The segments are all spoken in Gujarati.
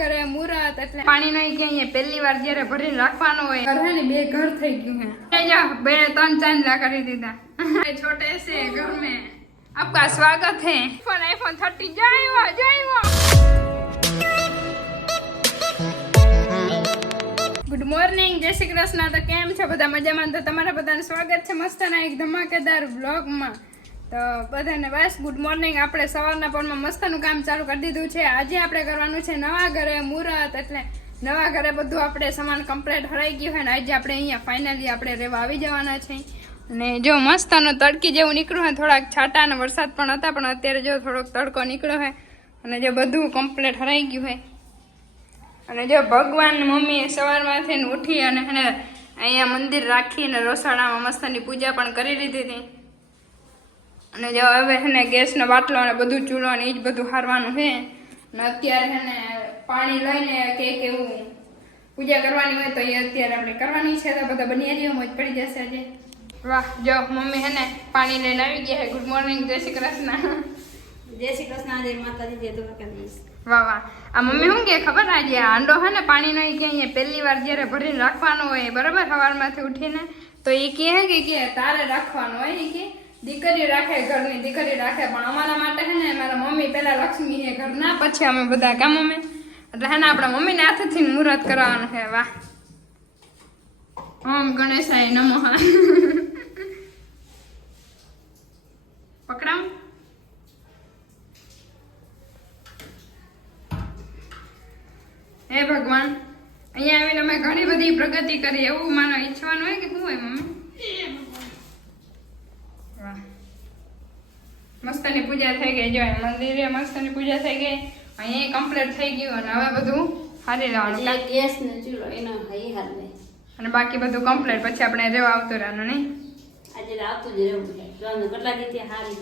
ઘરે મુરત એટલે પાણી નહીં કે અહીંયા પહેલી વાર જ્યારે ભરીને રાખવાનું હોય ઘરે ને બે ઘર થઈ ગયું હે જા બે ત્રણ ચાંદલા કરી દીધા छोटे से घर में आपका स्वागत है आईफोन 30 जाएगा गुड मॉर्निंग जय श्री कृष्ण तो केम छे बधा मजामां तो तमारा बधाने स्वागत है मस्तना एक धमाकेदार व्लॉग में तो बधाने बस गुड मॉर्निंग આપણે સવારના પોરમાં મસ્તનું કામ ચાલુ કરી દીધું છે આજે આપણે કરવાનું છે નવા ઘરે મુહૂર્ત એટલે નવા ઘરે બધું આપણે સામાન કમ્પ્લીટ હરાઈ ગયું છે અને આજે આપણે અહીંયા ફાઇનલી આપણે રહેવા આવી જવાના છે અને જો મસ્તનો તડકી જેવું નીકળ્યું છે થોડાક છાટા અને વરસાદ પણ હતા પણ અત્યારે જો થોડોક તડકો નીકળ્યો છે અને જો બધું કમ્પ્લીટ હરાઈ ગયું છે અને જો ભગવાન મમ્મીએ સવારમાંથી ઉઠી અને અહીંયા મંદિર રાખીને રસોડામાં મસ્તની પૂજા પણ કરી લીધી હતી અને જો હવે છે ગેસનો બાટલો અને બધું ચૂલો ને એ જ બધું હારવાનું છે અને અત્યારે છે ને પાણી લઈને કે એવું પૂજા કરવાની હોય તો એ અત્યારે આપણે કરવાની છે તો બધા બની રહ્યો મોજ પડી જશે આજે વાહ જો મમ્મી છે ને પાણી લઈને આવી ગયા છે ગુડ મોર્નિંગ જય શ્રી કૃષ્ણ જય શ્રી કૃષ્ણ જય માતાજી જય દ્વારકાધીશ વાહ વાહ આ મમ્મી શું કે ખબર આજે હાંડો છે ને પાણી નહીં કે અહીંયા પહેલી વાર જ્યારે ભરીને રાખવાનો હોય બરાબર સવારમાંથી ઉઠીને તો એ કહે કે તારે રાખવાનો હોય એ કે દીકરી રાખે ઘરની દીકરી રાખે પણ અમારા માટે છે ને મારા મમ્મી પહેલા લક્ષ્મી છે ઘરના પછી અમે બધા કામ મમ્મી એટલે હે ને આપણા મમ્મીને હાથેથી મુહૂર્ત કરવાનું છે વાહ ઓમ ગણેશાય નમઃ પકડાવ હે ભગવાન અહીંયા આવીને અમે ઘણી બધી પ્રગતિ કરી એવું માનો ઈચ્છવાનું હોય કે શું હોય મમ્મી વાહ મસ્તની પૂજા થઈ ગઈ જો મંદિરે મસ્તની પૂજા થઈ ગઈ અહીંયા કમ્પ્લીટ થઈ ગયું અને હવે બધું હારી રહેવાનું ગેસ ને ચૂલો એનો હઈ હાલે અને બાકી બધું કમ્પ્લીટ પછી આપણે રહેવા આવતું રહેવાનું નહીં આજે આવતું જ રહેવું છે કેટલા દિવસથી હારી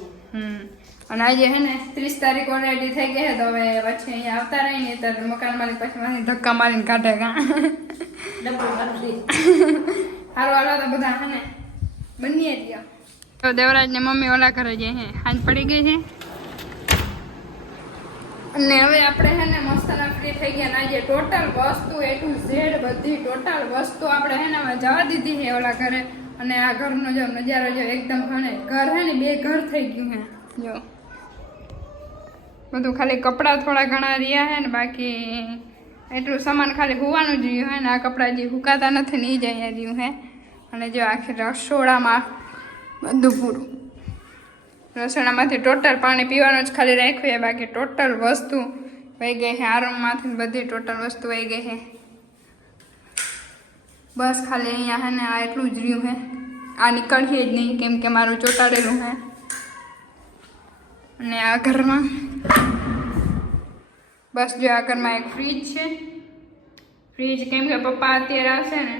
અને આજે હે ને 30 તારીખ ઓલરેડી થઈ ગઈ છે તો હવે પછી અહીંયા આવતા રહી ને તો મકાન માલિક પછી મારી ધક્કા મારીને કાઢે કા હારો હાલો તો બધા હે ને બનીએ રહ્યા તો દેવરાજ ને મમ્મી ઓલા કરે છે હે હાંજ પડી ગઈ છે અને હવે આપણે હે ને મસ્તના ફ્રી થઈ ગયા ને આજે ટોટલ વસ્તુ A to Z બધી ટોટલ વસ્તુ આપણે હે ને જવા દીધી છે ઓલા ઘરે અને આ ઘરનો જો નજારો જો એકદમ હે ઘર હે ને બે ઘર થઈ ગયું હે જો બધું ખાલી કપડાં થોડા ઘણા રહ્યા હે ને બાકી એટલું સામાન ખાલી હોવાનું જ રહ્યું હે ને આ કપડાં જે હુકાતા નથી ને એ જ અહીંયા રહ્યું હે અને જો આખી રસોડામાં બધું પૂરું રસોડામાંથી ટોટલ પાણી પીવાનું જ ખાલી રાખ્યું છે બાકી ટોટલ વસ્તુ વહી ગઈ છે આરામમાંથી બધી ટોટલ વસ્તુ વહી ગઈ છે બસ ખાલી અહીંયા હે ને આ એટલું જ રહ્યું છે આ નીકળીએ જ નહીં કેમ કે મારું ચોંટાડેલું છે અને આ ઘરમાં બસ જો આ ઘરમાં એક ફ્રીજ છે ફ્રીજ કેમ કે પપ્પા અત્યારે આવશે ને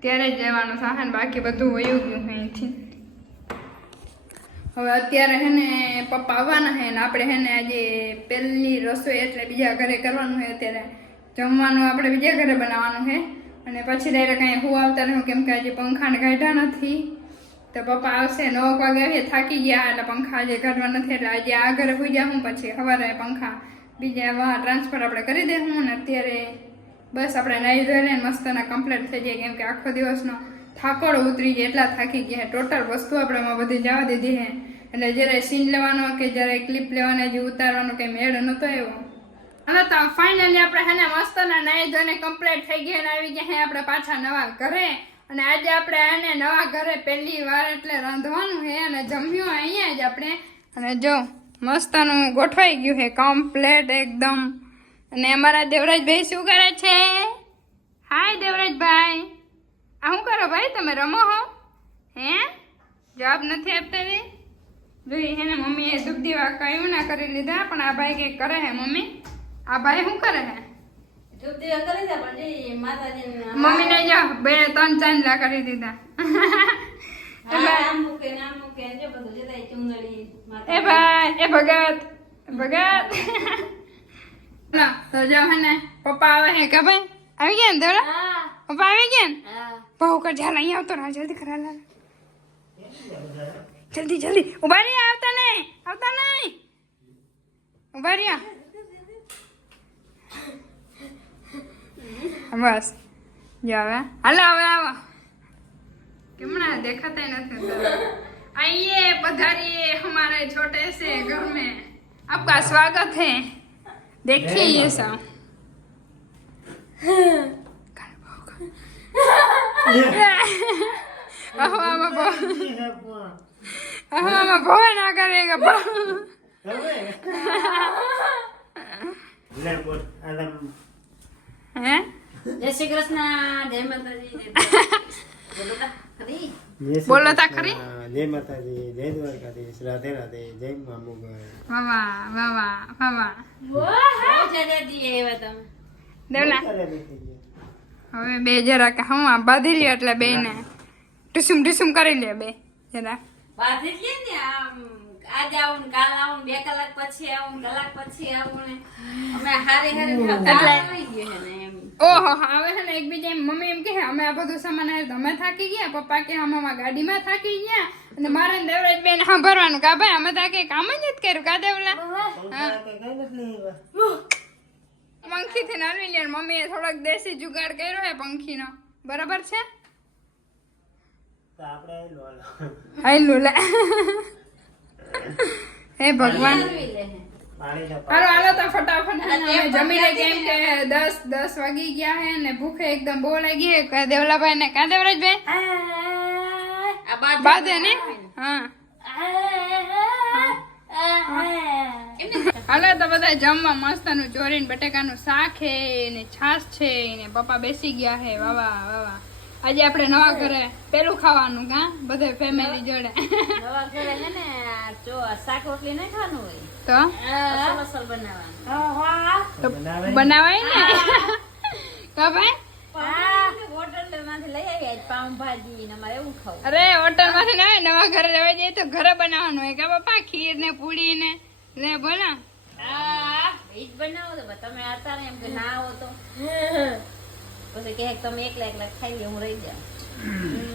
ત્યારે જ જવાનું થશે ને બાકી બધું વયું ગયું અહીંથી હવે અત્યારે હે ને પપ્પા આવવાના છે ને આપણે હે ને આજે પહેલી રસોઈ એટલે બીજા ઘરે કરવાનું છે અત્યારે જમવાનું આપણે બીજા ઘરે બનાવવાનું છે અને પછી ડાયરેક્ટ કાંઈ હું આવતા રહું કેમ કે આજે પંખાને કાઢ્યા નથી તો પપ્પા આવશે 9 વાગે આવીએ થાકી ગયા એટલે પંખા આજે કાઢવા નથી એટલે આજે આ ઘરે હોઈ જાઉં પછી સવારે પંખા બીજા ટ્રાન્સફર આપણે કરી દઈશું અને અત્યારે બસ આપણે નાહી ધોઈને મસ્તના કમ્પ્લીટ થઈ જાય કેમ કે આખો દિવસનો થાકોડો ઉતરી જાય એટલા થાકી ગયા ટોટલ વસ્તુ આપણે એમાં બધી જવા દીધી છે એટલે જ્યારે સીન લેવાનો કે જ્યારે ક્લિપ લેવાના જે ઉતારવાનો કંઈ મેળ નહોતો એવો અને તો ફાઇનલી આપણે હે ને મસ્તના નાહી ધોઈને કમ્પ્લીટ થઈ ગયા અને આવી ગયા આપણે પાછા નવા ઘરે અને આજે આપણે એને નવા ઘરે પહેલી વાર એટલે રાંધવાનું છે અને જમ્યું અહીંયા જ આપણે અને જો મસ્તનું ગોઠવાઈ ગયું છે કમ્પ્લીટ એકદમ અને અમારા દેવરાજભાઈ શું કરે છે હાય દેવરાજભાઈ આ શું કરો ભાઈ તમે રમો હો હે જવાબ નથી આપતા રે જોઈ હે ને મમ્મીએ દુઃખ દીવા કયું ના કરી લીધા પણ આ ભાઈ કંઈક કરે હે મમ્મી આ ભાઈ શું કરે હે મમ્મી ને જો 2-3 ચાંદલા કરી દીધા એ ભાઈ એ ભગત ભગત તો જો હે ને પપ્પા આવે હે કે ભાઈ આવી ગયા ને દોરા પપ્પા આવી ગયા ને બહુ કર ચાલ અહીંયા આવતો ના જલ્દી કરા લા જલ્દી જલ્દી ઉભા રહ્યા આવતા નહીં ઉભા રહ્યા બસ જો હવે હાલો હવે આવો કેમણા દેખાતા નથી आइए पधारिए हमारे छोटे से घर में आपका स्वागत है देखिए ये सब भोग ना करेगा हैं જય શ્રી કૃષ્ણ જય માતાજી બોલો તા ખરી જય માતાજી જય દ્વારકાધીશ રાધે રાધે જય મામુગર વાવા દેવલા હવે બે જરા કે હવા બાંધી લ્યો એટલે બે ને ટુસુમ કરી લે બે જરા બાધી જ ને આમ આજ આવું ને કાલ આવું ને 2 કલાક પછી આવું ને કલાક પછી આવું ને અમે હારી આવી ગયો ને એમ ઓહો હવે છે ને એકબીજા એમ મમ્મી એમ કહે અમે આ બધું સામાન અમે થાકી ગયા પપ્પા કે અમે ગાડીમાં થાકી ગયા અને મારે ને દેવરાજ બેન સાંભળવાનું કા ભાઈ અમે તો કઈ કામ જ નથી કર્યું કા દેવલા પંખી થી નાની લે મમ્મીએ થોડોક દેશી જુગાડ કર્યો હે પંખીનો બરાબર છે હાઈલું લે હે ભગવાન હાલો હાલો તો ફટાફટ જમી લે કેમ કે 10 વાગી ગયા હે ને ભૂખે એકદમ બહુ લાગી હે કા દેવલાભાઈ ને કા દેવરાજભાઈ આ બાદે ને હા હાલો તો બધા જમવા મસ્તનું ચોરીને બટેકાનું શાક હે ને છાશ છે ને પપ્પા બેસી ગયા હે વાવા આજે આપણે નવા ઘરે પેલું ખાવાનું કા બધે ફેમિલી જોડે નવા ઘરે હે ને જો શાક રોટલી નહીં ખાવાનું હોય તો અસલ બનાવવાનું બનાવાય ને કા ભાઈ હોટલ માંથી લઈ આવી આજ પાવભાજી ને અમારે એવું ખાવું અરે હોટલ માંથી ના નવા ઘરે રહેવા જઈએ તો ઘરે બનાવવાનું હોય કા પપ્પા ખીર ને પૂરી ને લે બોલો ઈ જ બનાવો તો તમે અત્યારે એમ કે ના આવો તો પછી કહે તમે એકલા ખાઈ લે હું રહી જાઉં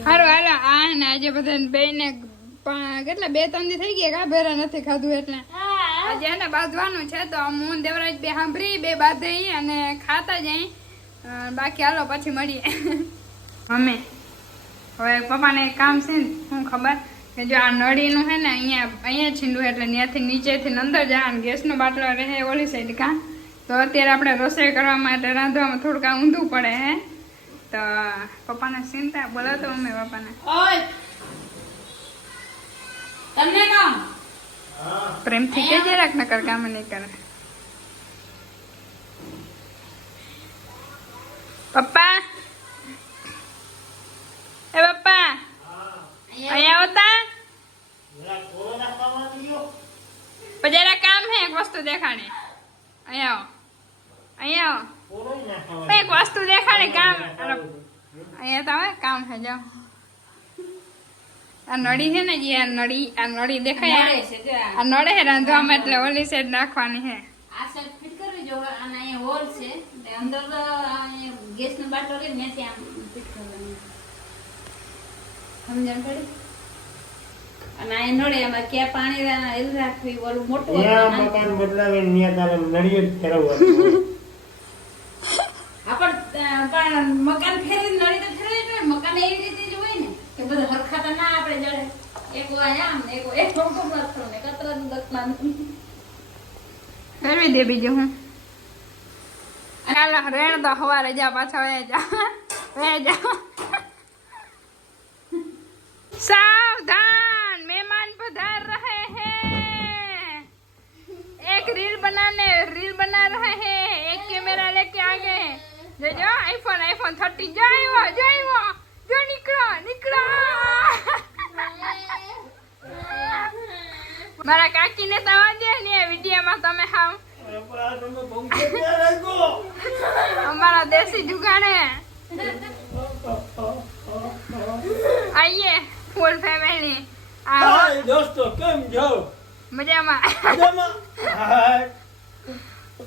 હારું હાલો આ ને આજે બધા બે ને કેટલા 2-3 દી થઈ ગયા કા ભેરા નથી ખાધું એટલે આજે એને બાંધવાનું છે તો હું દેવરાજ બે સાંભળી બે બાંધે અને ખાતા જઈ બાકી હાલો પછી મળીએ મમ્મી હવે પપ્પાને એક કામ છે ને શું ખબર કે જો આ નળીનું છે ને અહીંયા છીંડું એટલે ત્યાંથી નીચેથી અંદર જાય ને ગેસનો બાટલો રહે ઓલી સાઈડ કા તો અત્યારે આપણે રસોઈ કરવા માટે રાંધવામાં થોડુંક આ ઊંધું પડે હે તો પપ્પાને ચિંતા બોલો તો મમ્મી પપ્પાને ઓય તમને કામ પ્રેમથી કે જરાક નકર કામ નહીં કરે પપ્પા એ પપ્પા અહીંયા આવતા જરા કામ હે એક વસ્તુ દેખાડે અહીંયા આવો એક વસ્તુ દેખાડે કામ અહીંયા તો આવે કામ હે જાઓ આ નળી છે ને જે આ નળી દેખાય આ નળે હે રાંધવામાં એટલે ઓલી સાઈડ નાખવાની હે આ સાઈડ ફિટ કરવી જો અને અહીંયા હોલ છે એટલે અંદર ગેસ નો બાટલો રે ને ત્યાં ફિટ કરવાની સમજણ પડી અને આ નળે એમાં ક્યાં પાણી એલ રાખવી ઓલું મોટું મકાન બદલાવે ન્યા તારે નળિયો જ ફેરવવાનું પણ મકાન ફેરી નળી તો ફેરવી પડે મકાન એવી રીતે જ હોય ને કે બધા હરખાતા ના આપણે જડે એક હોય આમ એક મરથો ને કતરાનું દખલાનું ફેરવી દે બીજું હું ચાલો રેણ તો હવારે જા પાછા વયા જા सावधान मेहमान पधार रहे हैं एक रील बना रहे हैं एक कैमरा लेके आ गए हैं जो आईफोन 13 जो निकलो મારા કાકીને તો આવવા દે ને વિડિયોમાં તમે હાવ અમારા દેશી જુગાડે આઈએ ફૂલ ફેમિલી હાય દોસ્તો કેમ છો મજામાં હાય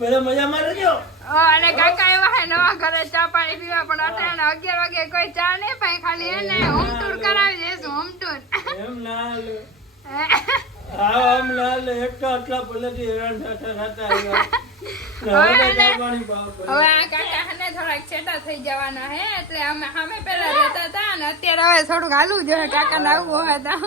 પેલા મજામાં રહેજો અને કાકા એવા હે નવા ઘરે ચા પાણી પીવા પણ અટાણે 11 વાગે કોઈ ચા નહીં પાઈ ખાલી એને હોમ ટૂર કરાવી દેશું હોમ ટૂર એમ ના લે આમ લાલ એકલા એટલા ભલેથી હેરાન થતા આવ્યા હવે આ કાકા હને થોડાક છેટા થઈ જવાના હે એટલે અમે સામે પેલા રહેતા હતા અને અત્યારે હવે થોડુંક હાલવું જોઈએ કાકા ને આવવું હતા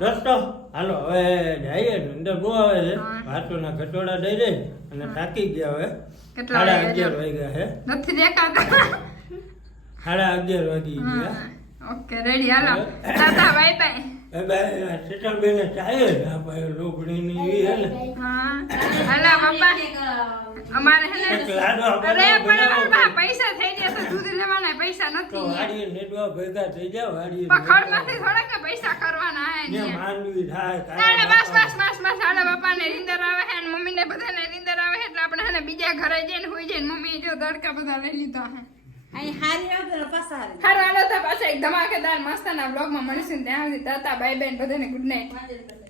દોસ્તો હાલો હવે જઈએ અંદર બહુ આવે છે ભાતોના કટોડા દઈ દે અને થાકી ગયા હવે કેટલા 11:30 વાગ્યા હે નથી દેખાતા 11:30 વાગી ગયા ઓકે રેડી હાલો ટાટા બાય બાય સેટલ બેને ચાલે આપણે લોકડીની એવી હે ને હા હાલો પપ્પા અમારે હે ને એક લાડો અરે પણ બાપા પૈસા થઈ ગયા તો દૂધ લેવાના પૈસા તો નથી વાડીએ નેડવા ભેગા થઈ જાવ વાડીએ પખડ નથી થોડા કે પૈસા કરવાના હે ને ને માંડવી થાય ના બસ હાલો બાપા ને નીંદર આવે હે ને મમ્મી ને બધાને નીંદર આવે હે એટલે આપણે હે ને બીજા ઘરે જઈને હોઈ જઈને મમ્મી જો તડકા બધા લઈ લીધા હે અહીં હારી આવતો પાછા હારી હારું હાલો તો પાછા એક ધમાકેદાર મસ્તના બ્લોગમાં મળીશું ત્યાં સુધી તાતા બાય બાય બધાને ગુડ નાઇટ